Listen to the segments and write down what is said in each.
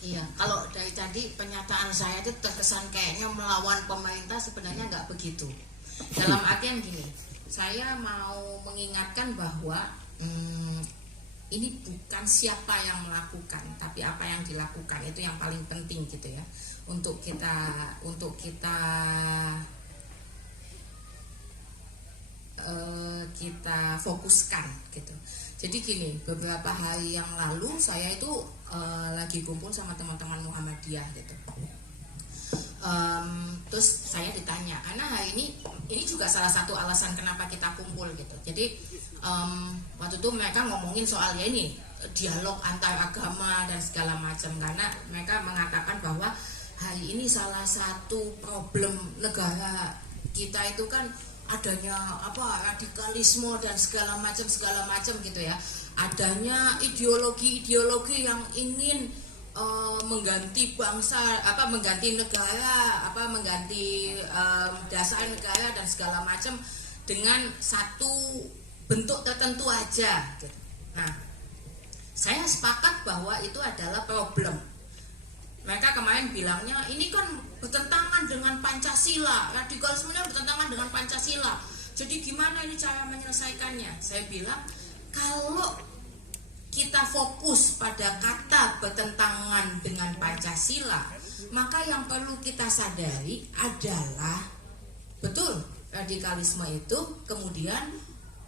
Iya, kalau dari tadi pernyataan saya itu terkesan kayaknya melawan pemerintah, sebenarnya nggak begitu. Dalam artian gini, saya mau mengingatkan bahwa ini bukan siapa yang melakukan, tapi apa yang dilakukan itu yang paling penting gitu ya. Untuk kita fokuskan gitu. Jadi gini, beberapa hari yang lalu saya itu lagi kumpul sama teman-teman Muhammadiyah gitu. Terus saya ditanya, karena hari ini juga salah satu alasan kenapa kita kumpul gitu. Jadi waktu itu mereka ngomongin soal ya ini dialog antar agama dan segala macam, karena mereka mengatakan bahwa hari ini salah satu problem negara kita itu kan adanya radikalisme dan segala macam gitu ya, adanya ideologi yang ingin mengganti bangsa, mengganti negara, mengganti dasar negara dan segala macam dengan satu bentuk tertentu aja gitu. Nah, saya sepakat bahwa itu adalah problem. Mereka kemarin bilangnya ini kan bertentangan dengan Pancasila, radikalismenya bertentangan dengan Pancasila. Jadi gimana ini cara menyelesaikannya? Saya bilang kalau kita fokus pada kata bertentangan dengan Pancasila, maka yang perlu kita sadari adalah betul radikalisme itu kemudian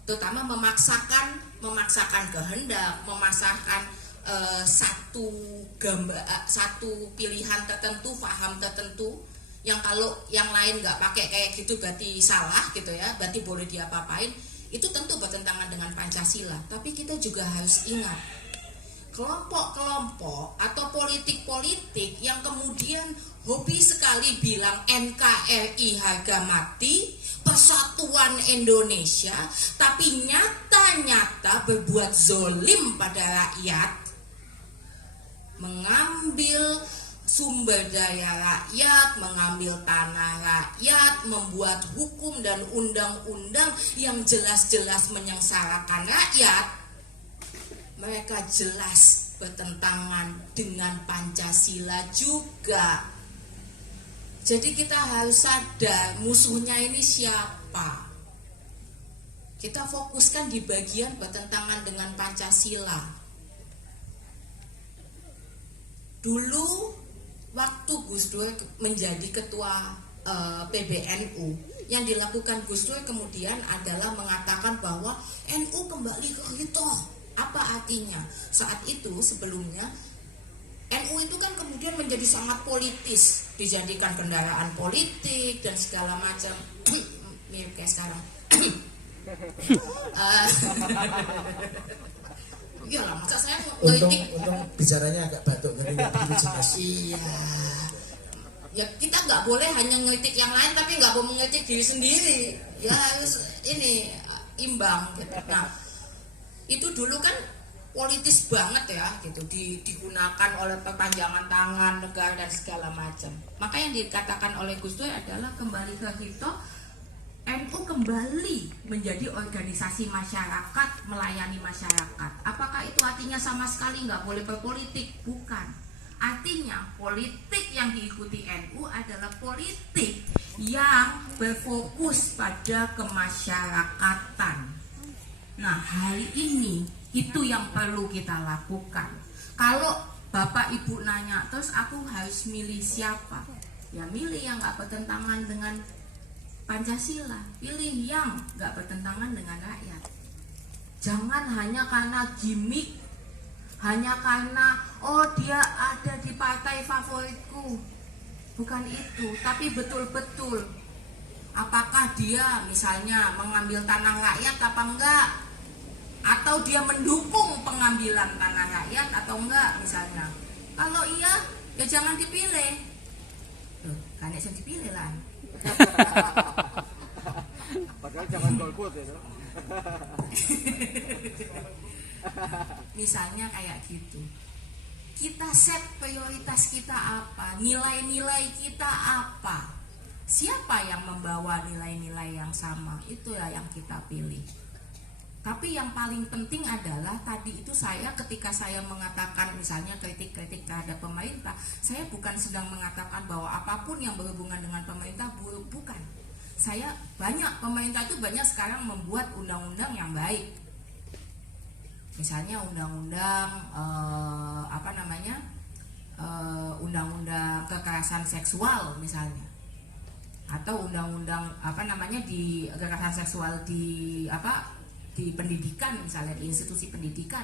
terutama memaksakan kehendak, memaksakan satu pilihan tertentu, paham tertentu yang kalau yang lain nggak pakai kayak gitu berarti salah gitu ya, berarti boleh diapa-apain. Itu tentu bertentangan dengan Pancasila. Tapi kita juga harus ingat kelompok-kelompok atau politik-politik yang kemudian hobi sekali bilang NKRI harga mati, Persatuan Indonesia, tapi nyata-nyata berbuat zolim pada rakyat, mengambil sumber daya rakyat, mengambil tanah rakyat, membuat hukum dan undang-undang yang jelas-jelas menyengsarakan rakyat. Mereka jelas bertentangan dengan Pancasila juga. Jadi kita harus sadar musuhnya ini siapa. Kita fokuskan di bagian bertentangan dengan Pancasila. Dulu waktu Gus Dur menjadi ketua PBNU, yang dilakukan Gus Dur kemudian adalah mengatakan bahwa NU kembali ke Hitoh. Apa artinya? Saat itu sebelumnya NU itu kan kemudian menjadi sangat politis, dijadikan kendaraan politik dan segala macam. Mirip kayak sekarang. Iyalah, masa saya ngelitik. Untung bicaranya agak batuk jadi begitu jelas. Iya. Ya kita nggak boleh hanya ngelitik yang lain tapi nggak boleh ngelitik diri sendiri. Ya harus ini imbang gitu. Nah, itu dulu kan politis banget ya gitu, digunakan oleh perpanjangan tangan negara dan segala macam. Maka yang dikatakan oleh Gus Dur adalah kembali ke Hitoh, NU kembali menjadi organisasi masyarakat, melayani masyarakat. Apakah itu artinya sama sekali nggak boleh berpolitik? Bukan. Artinya politik yang diikuti NU adalah politik yang berfokus pada kemasyarakatan. Nah, hari ini itu yang perlu kita lakukan. Kalau Bapak Ibu nanya, terus aku harus milih siapa? Ya milih yang gak bertentangan dengan Pancasila. Pilih yang gak bertentangan dengan rakyat. Jangan hanya karena gimmick, hanya karena dia ada di partai favoritku. Bukan itu, tapi betul-betul apakah dia misalnya mengambil tanah rakyat apa enggak, atau dia mendukung pengambilan tanah rakyat atau enggak misalnya. Kalau iya, ya jangan dipilih. Loh, kan bisa dipilih lah. Padahal jangan golput ya. Misalnya kayak gitu. Kita set prioritas kita apa, nilai-nilai kita apa. Siapa yang membawa nilai-nilai yang sama, itulah yang kita pilih. Tapi yang paling penting adalah tadi itu saya ketika saya mengatakan misalnya kritik-kritik terhadap pemerintah, saya bukan sedang mengatakan bahwa apapun yang berhubungan dengan pemerintah buruk, bukan. Saya pemerintah itu banyak sekarang membuat undang-undang yang baik. Misalnya undang-undang undang-undang kekerasan seksual misalnya. Atau undang-undang di kekerasan seksual di pendidikan misalnya, di institusi pendidikan.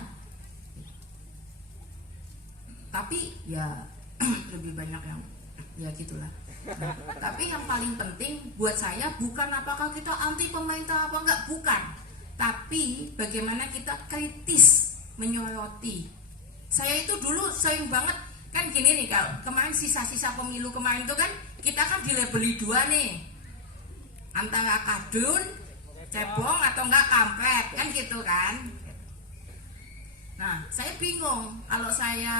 Tapi ya lebih banyak yang ya gitulah. Nah, tapi yang paling penting buat saya bukan apakah kita anti pemerintah apa enggak, bukan. Tapi bagaimana kita kritis menyoroti. Saya itu dulu sering banget kan gini nih, kalau kemarin sisa-sisa pemilu kemarin itu kan kita kan dilabeli dua nih, antara kadun, cebong atau enggak kampret kan gitu kan. Nah, saya bingung kalau saya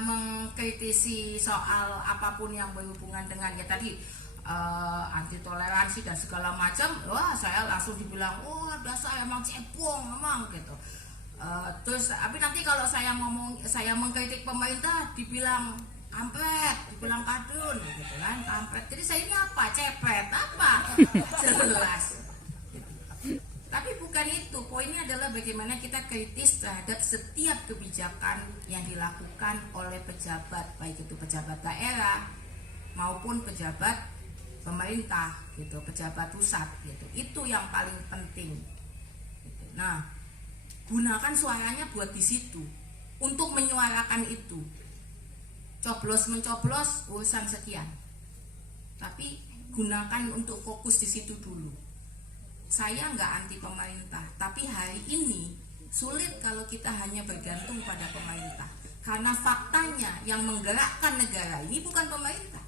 mengkritisi soal apapun yang berhubungan dengan ya tadi anti toleransi dan segala macam, wah saya langsung dibilang, oh dasar emang cebong emang gitu. Terus tapi nanti kalau saya mengkritik pemerintah dibilang kampret, dibilang kadun gitu kan, kampret. Jadi saya ini apa? Cepet apa? Jelas. Tapi bukan itu, poinnya adalah bagaimana kita kritis terhadap setiap kebijakan yang dilakukan oleh pejabat, baik itu pejabat daerah maupun pejabat pemerintah gitu, pejabat pusat gitu. Itu yang paling penting. Nah, gunakan suaranya buat di situ untuk menyuarakan itu. Coblos mencoblos urusan sekian. Tapi gunakan untuk fokus di situ dulu. Saya nggak anti pemerintah, tapi hari ini sulit kalau kita hanya bergantung pada pemerintah. Karena faktanya yang menggerakkan negara ini bukan pemerintah.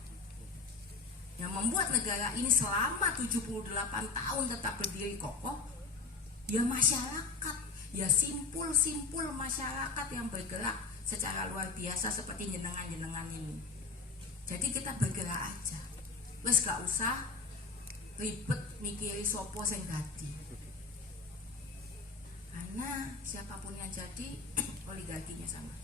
Yang membuat negara ini selama 78 tahun tetap berdiri kokoh, ya masyarakat, ya simpul-simpul masyarakat yang bergerak secara luar biasa seperti jenengan-jenengan ini. Jadi kita bergerak aja. Wes gak usah ribet mikiri sopo sing dadi. Karena siapapun yang jadi oligarkinya sama.